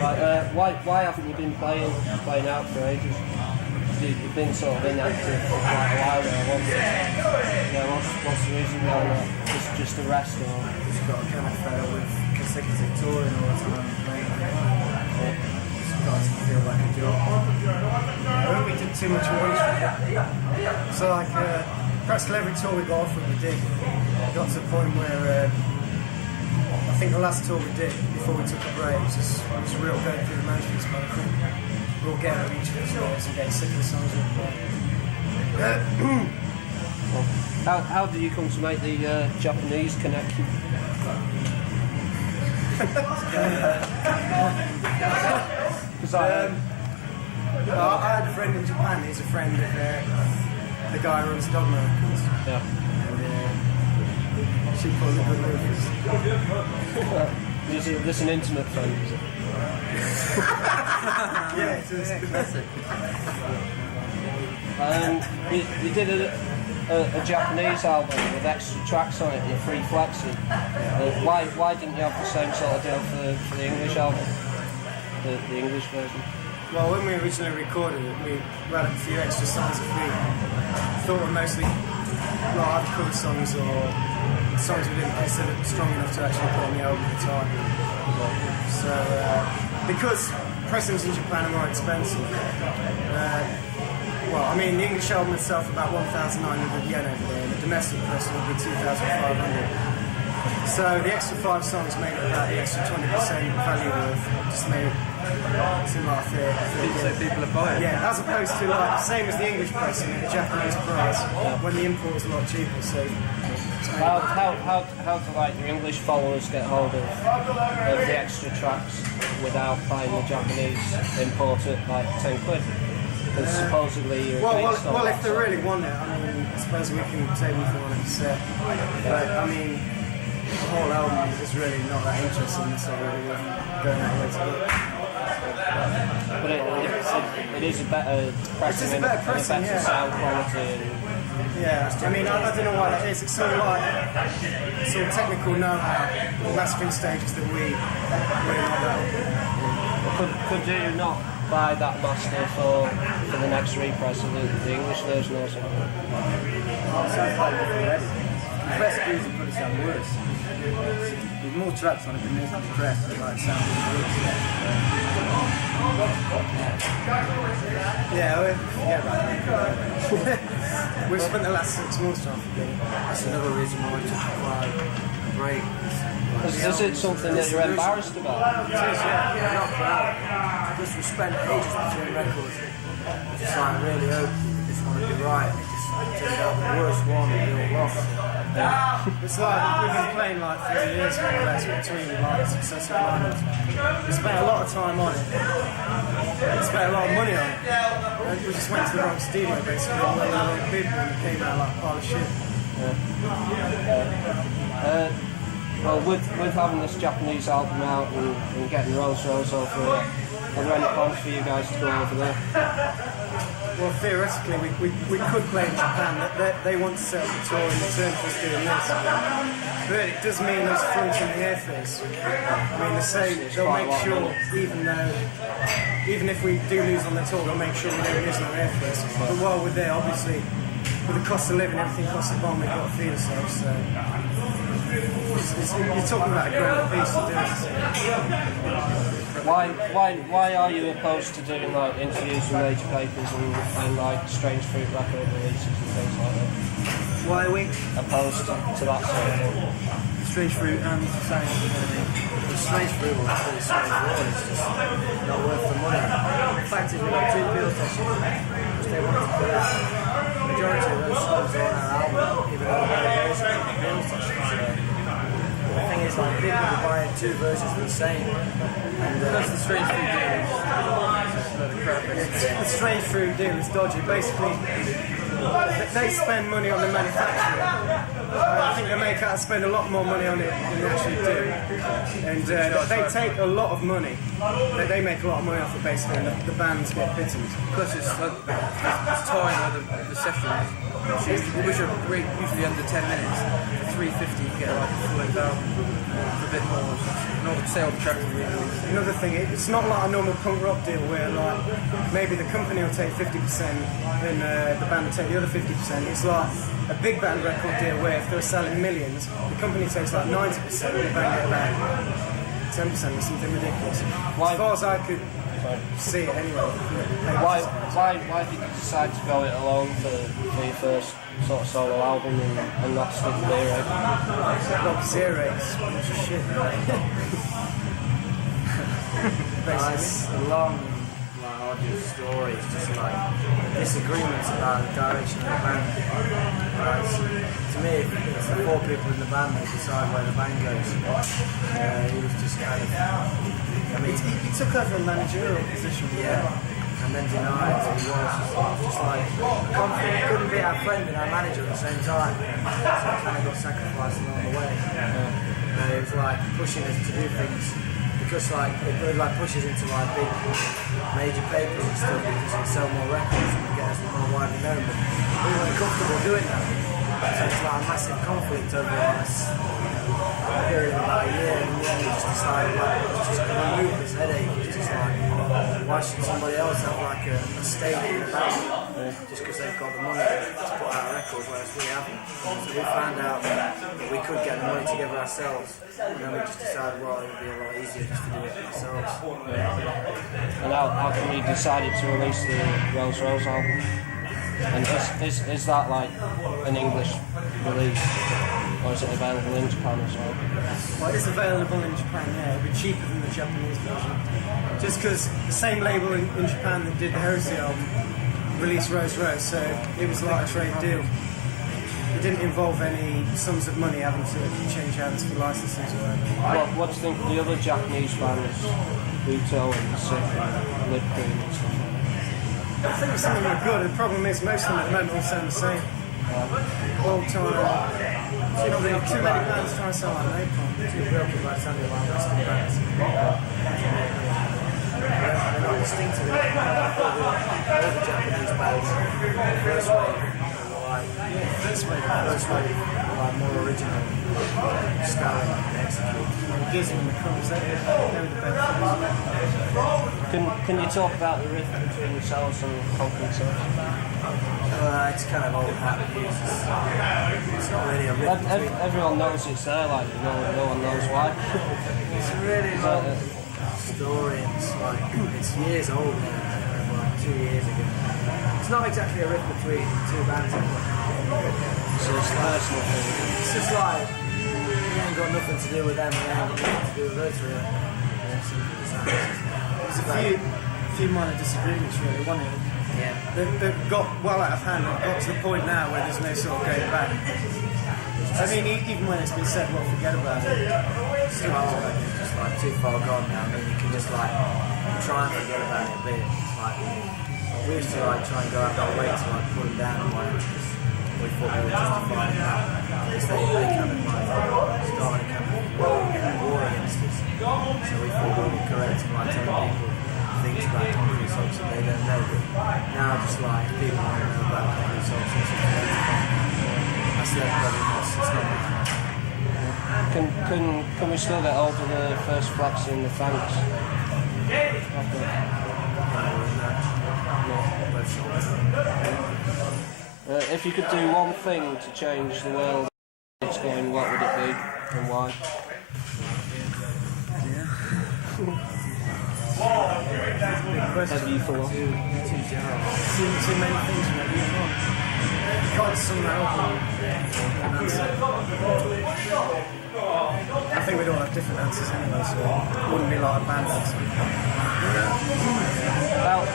Like, why haven't you been playing out for ages? You've been sort of inactive for quite a while now. What's the reason behind that? Just the rest, or just got kind of fail with consecutive touring all the time. Just got to feel like a job. I think we did too much at once. So like practically every tour we got off with we did. It got to the point where I think the last tour we did before we took a break was just real going through the motions. But I think we'll get at each of us and get sick of the songs we play. How do you come to make the Japanese connection? Because I had a friend in Japan. He's a friend of the guy who runs Dogma Records. Yeah. And she put the good movies. Is this an intimate friend? Is it? Yeah, it's classic. You did a Japanese album with extra tracks on it and a free flexi. Why didn't you have the same sort of deal for the English album, the English version? Well, when we originally recorded it, we had a few extra songs that we thought were mostly either cover songs or songs we didn't consider strong enough to actually put on the album at the time. So, because pressings in Japan are more expensive, well, I mean, the English album itself about 1,900 yen over there, and the domestic pressing would be 2,500. So the extra 5 songs made it about the extra 20% value worth, just made it seem like fair. So people are buying. Yeah, as opposed to like same as the English pressing at the Japanese price, when the import was a lot cheaper. So how do like your English followers get hold of the extra tracks without buying the Japanese import at like £10? Because supposedly you're well, if they really want it, I mean, I suppose we can take them for 100%. But I mean, the whole album is really not that interesting, so really worth going out there to look. But it is a better pressing, a better pressing, better sound quality. Yeah, I mean, I don't know why that is. It's sort of like technical know-how, the mastering stages that we really know about. Could you not buy that master for the next repress of the English version or something? Sounds like compressed keys would probably sound worse. With more tracks on it than more compressed, it might sound worse. Yeah, forget about that. We've spent the last 6 months trying to forget it. That's another reason why I took a break. Is it something that you're embarrassed about? It is, yeah. I'm not proud. Because we spent ages between records. It's just like, I really hope this one will be right. It just turned out the worst one that we all lost. It's like we've been playing like 3 years more or less between like successive lineups. We spent a lot of time on it. We spent a lot of money on it. And we just went to the wrong studio basically. And we were the people and it came out like a pile of shit. Well, with having this Japanese album out and getting Rose over it, are there any plans for you guys to go over there? Well, theoretically, we could play in Japan. They want to set up a tour in return for us doing this. But it does mean there's front in the airfares. I mean, they say they'll make sure, even if we do lose on the tour, they'll make sure we don't lose on our airfares. But while we're there, obviously, with the cost of living, everything costs a bomb, we've got to feed ourselves. So you're talking about a great piece to do it. Why are you opposed to doing like interviews with major papers and like Strange Fruit record releases and things like that? Why are we opposed to that sort of thing? Strange Fruit and Strange Strange Fruit was pretty straightforward. It's just not worth the money. The fact is, we got 2 field sessions which they wanted to put out. The majority of those songs are on our album, even though they're versions of the field sessions. The thing is, like, people are buying 2 versions of the same. And that's the Strange Fruit deal. The Strange Fruit deal is dodgy. Basically, they spend money on the manufacturer. I think they make out spend a lot more money on it than they actually do. And they take a lot of money. They make a lot of money off it, basically, and the bands get pitted. Plus, it's time with the sessions. which are great, usually under 10 minutes. For $350 you get like a full-length album for a bit more. Another sale track to release. Another thing, it's not like a normal punk rock deal where like maybe the company will take 50% and the band will take the other 50%. It's like a big band record deal where if they're selling millions, the company takes like 90% and the band get about 10% or something ridiculous. Why? As far as I could see it anyway. Why did you decide to go it alone for your first sort of solo album and not stick with Zero? Well, Zero is a bunch of shit. It's a long, arduous story. It's just like disagreements about the direction of the band. To me, it's the 4 people in the band that decide where the band goes. He was just kind of. I mean, he took over a managerial position. Yeah. And then denied who he was. Just like conflict. He couldn't be our friend and our manager at the same time. So he kind of got sacrificed along the way. It was like pushing us to do things. Because like it like pushes into like big major papers and stuff because we sell more records and we get us more widely known, but we weren't comfortable doing that. So it's like a massive conflict over this period of about a year, and in the end we just decided like let's just remove this headache. It's just like why should somebody else have like a stake in the band just because they've got the money to put out records whereas we haven't. So we found out that we could get the money together ourselves. And then we just decided, well, it would be a lot easier just to do it ourselves. And how come you decided to release the Rose Rose album? And is that like an English release? Or is it available in Japan as well? Well, it is available in Japan, yeah. It'll be cheaper than the Japanese version. Just because the same label in Japan that did the Heresy album released Rose Rose, so it was like a trade deal. It didn't involve any sums of money having to change hands for licenses or anything. What do you think of the other Japanese bands, Buto and Sick and Lip Cream and stuff like that? I think some of them are good. The problem is most of them at the moment all sound the same. All time. You know, there are too many bands trying to sound like Napalm. Too broken by sounding like Western bands. They're not distinctive enough for all the Japanese bands. First wave, like more original, style and execute. Gizmo and the Crumbs, they were the best. Can you talk about the rift between yourselves and Conquering Souls? It's kind of old hat. It's not really a rift between... Everyone knows it's there, like no one knows why. It's a really long story, and it's years old now, like 2 years ago. It's not exactly a rift between 2 bands. So it's a personal thing. It's just like we ain't got nothing to do with them, we ain't got nothing to do with us really. There's a few minor disagreements really, one of them. Yeah. They've got well out of hand and got to the point now where there's no sort of going back. I mean, even when it's been said, well, forget about it. It's just like too far gone now. I mean, you can just like try and forget about it a bit. It's like we used to like try and go out our way to like put them down and whatever. We thought we were justifying that. Because they kind of like started kind of war against us. So we thought we were correct in like telling people things about Concrete Souls that they don't know. But now just like people want to know about Concrete Souls, that's their problem. It's not me. Can we still get hold of the first flags in the thanks? If you could do one thing to change the world it's going, what would it be and why? Have you thought? Too many things really. You can't sum that up. I think we'd all have different answers anyway, so it wouldn't be like a band answer.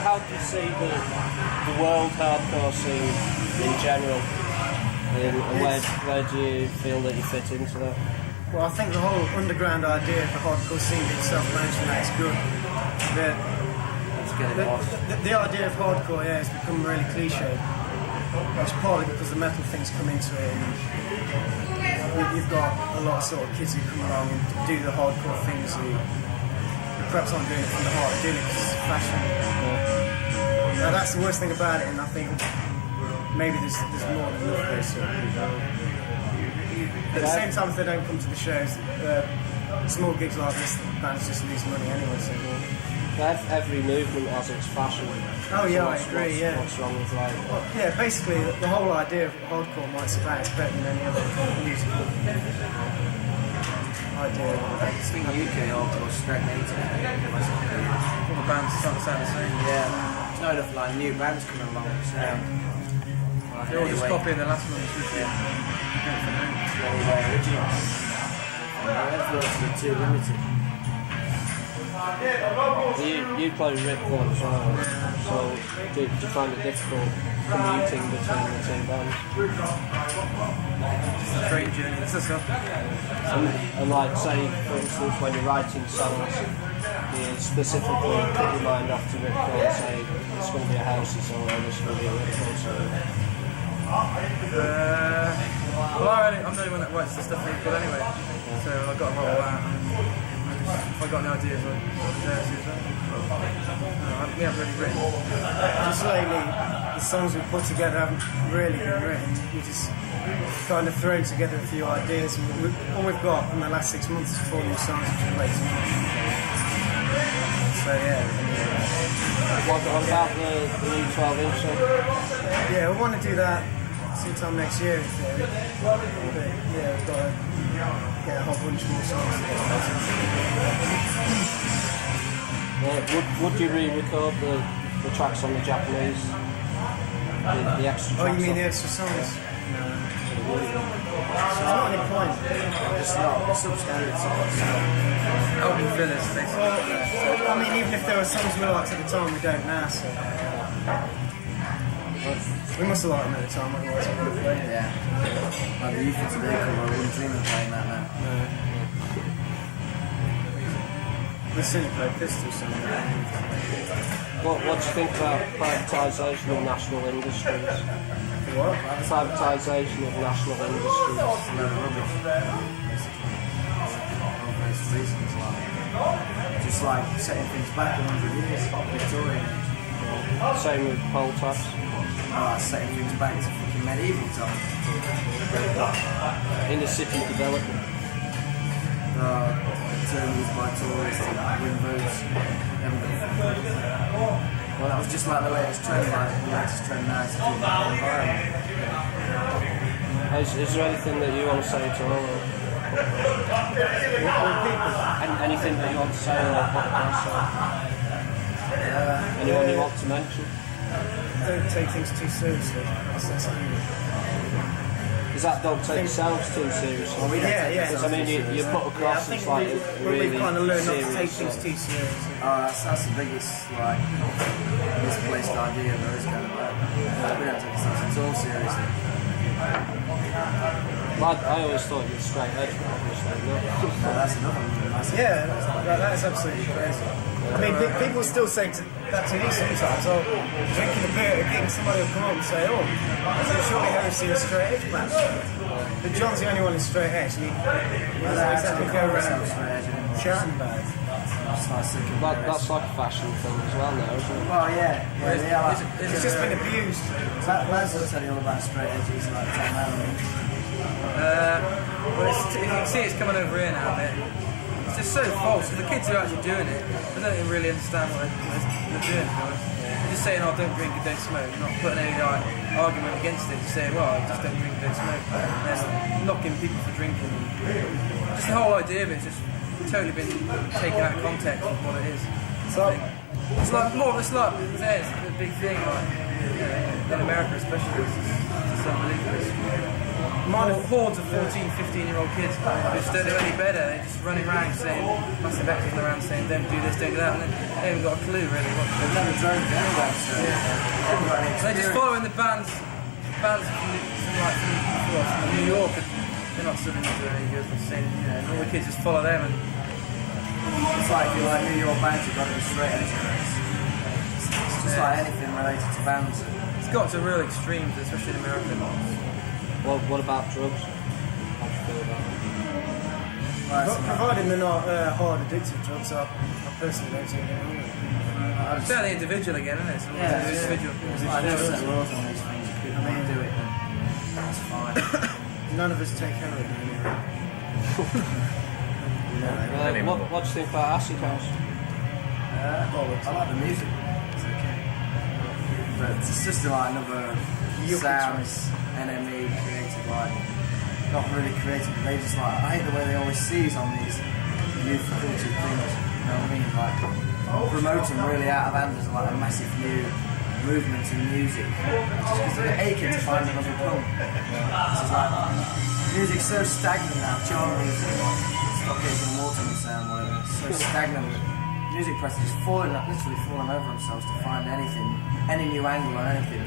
How do you see the world hardcore scene in general? And where do you feel that you fit into that? Well, I think the whole underground idea of the hardcore scene being self-managed and that is good. The idea of hardcore, has become really cliche. It's partly because the metal things come into it, and you've got a lot of sort of kids who come along and do the hardcore things who perhaps aren't doing it from the heart, they're doing it because it's fashion. Now that's the worst thing about it, and I think maybe there's more than enough for certain people. At the same time, if they don't come to the shows, small gigs like this, the bands just lose money anyway. So every movement has its fashion. Oh yeah, I agree. Yeah. What's wrong with like? Well, yeah, basically the whole idea of hardcore might survive. It's better than any other musical idea. I think UK hardcore stagnated. All the bands don't sound the same. Yeah, there's not enough like new bands coming along. So, They're all just copying the last ones. originals. Influences are too limited. You play ripcord as well, so do you find it difficult commuting between the two bands? It's a great journey. It's just And like, say, for instance, when you're writing songs, you specifically put your mind off to ripcord and say, it's going to be a Heresy song or this is going to be a ripcord song. well, I'm the only one that writes the stuff ripcord anyway, so I've got a lot of that. If I got any ideas, I'll do Heresy as well. We haven't really written. Just lately, the songs we put together haven't really been written. We just kind of thrown together a few ideas. And all we've got in the last 6 months is 4 new songs which relate to them. So yeah. What about the new 12-inch song? Yeah, we want to do that sometime next year in theory. But yeah, we've got to get a whole bunch more songs together. Would you re-record the tracks on the Japanese? The extra tracks? Oh, you mean the extra songs? No. There's not any point. It's not the substandard songs. Album fillers, basically. Well, I mean, even if there were songs we liked at the time, we don't now, so... We must have liked them at the time, otherwise we would have played it. Yeah. Like the Youth of Today cover, I wouldn't dream of playing that now. No. We've seen it play Pistols somewhere. What do you think about privatisation of national industries? What? Privatisation of national industries. Obvious reasons, just like setting things back 100 years, Victorian. Same with poll tax. Setting things back to fucking medieval times. Inner city development. Term used by Tories to win votes. Well, that was just like the latest trend, like the latest trend now is to do the environment. Is there anything that you want to say to all? Anything that you want to say on the podcast? Anyone you want to mention? Don't take things too seriously. That's it. Is that don't take yourselves too seriously? Yeah. Because I mean, you put across it's like really we've kind of learned not to take serious things too seriously. That's the biggest, like, misplaced idea there is kind of like. We don't take ourselves at all seriously. I always thought you were straight edge, but obviously not. That's another massive. Yeah, that's absolutely crazy. I mean, people still say that to me sometimes. Oh, drinking a beer, again, somebody will come up and say, oh, so surely Heresy is straight edge band. But John's the only one who's straight edge. He doesn't exactly go around chatting about it. That's like a fashion thing as well now, isn't it? Well, yeah. It's just been abused. Lads will tell you all about straight edges, like Tom Allen. Well, you can see it's coming over here now a bit. It's just so false. The kids who are actually doing it, they don't even really understand what they're doing. They're just saying, oh, don't drink and don't smoke. You're not putting any like, argument against it. Just saying, well, just don't drink and don't smoke. And then knocking people for drinking. Just the whole idea of it's just totally been taken out of context of what it is. So, It's like more. It's like it's a big thing, like in America especially. It's unbelievable. Hordes of 14, 15-year-old kids who just don't know any better. They're just running around saying, massive acting around saying, don't do this, don't do that, and they haven't got a clue really. They've never drove anyway, so They're just following the bands from New York. They're not suddenly doing any good. They're saying, all the kids just follow them. And it's like if you like New York bands, you've got to be straight edge. It's just like anything related to bands. It's got to real extremes, especially in America. What about drugs? How do you feel about it? I Providing they're not hard addictive drugs, I personally don't see anything wrong with it. It's about the individual again, isn't it? It's Yeah, the individual. I never set rules on these things. If people want to do it, then that's fine. None of us take heroin anyway. What do you think about acid house? I like the music. It's okay. But it's just like another sounds NME created, like not really created, but they just like, I hate the way they always seize on these youth culture things. You know what I mean? Like promoting really out of hand as like a massive new movement in music. Just because they're aching to find another punk. It's like music's so stagnant now. Genre music, Stockade and Waterman sound, whatever. It's so stagnant that music press is just literally falling over themselves to find anything, any new angle or anything.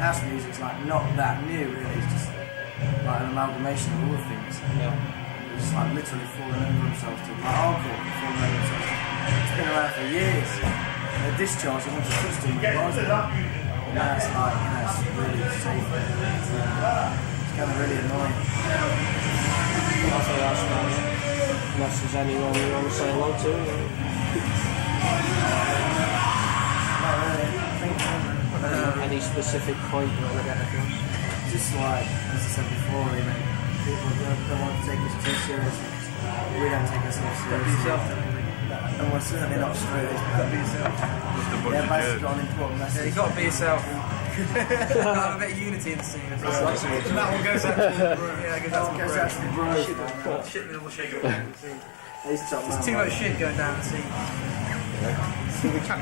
House music's like not that new really. It's just like an amalgamation of all the things. Yeah. It's just like literally falling over themselves to like hardcore, falling over themselves. It's been around for years. They're discharged and once you touch them, it was them. And now it's like, you know, it's really safe. It's kind of really annoying. Unless there's anyone you want to say hello to. Not really. I think Any specific point you want to get across? just like, as I said before, you know, people don't want to take us too seriously. We don't take ourselves Be seriously. yourself, then, really. And we're certainly not straight edge. You've got to be yourself. Yeah, basically got an important Yeah, message. you've got to be yourself. Have a bit of unity in the scene as well. And that one goes out to the room. Yeah, because that's Goes out to the bros. shit with all the shit going down the scene. He's top There's too much shit going down the scene. So we can't.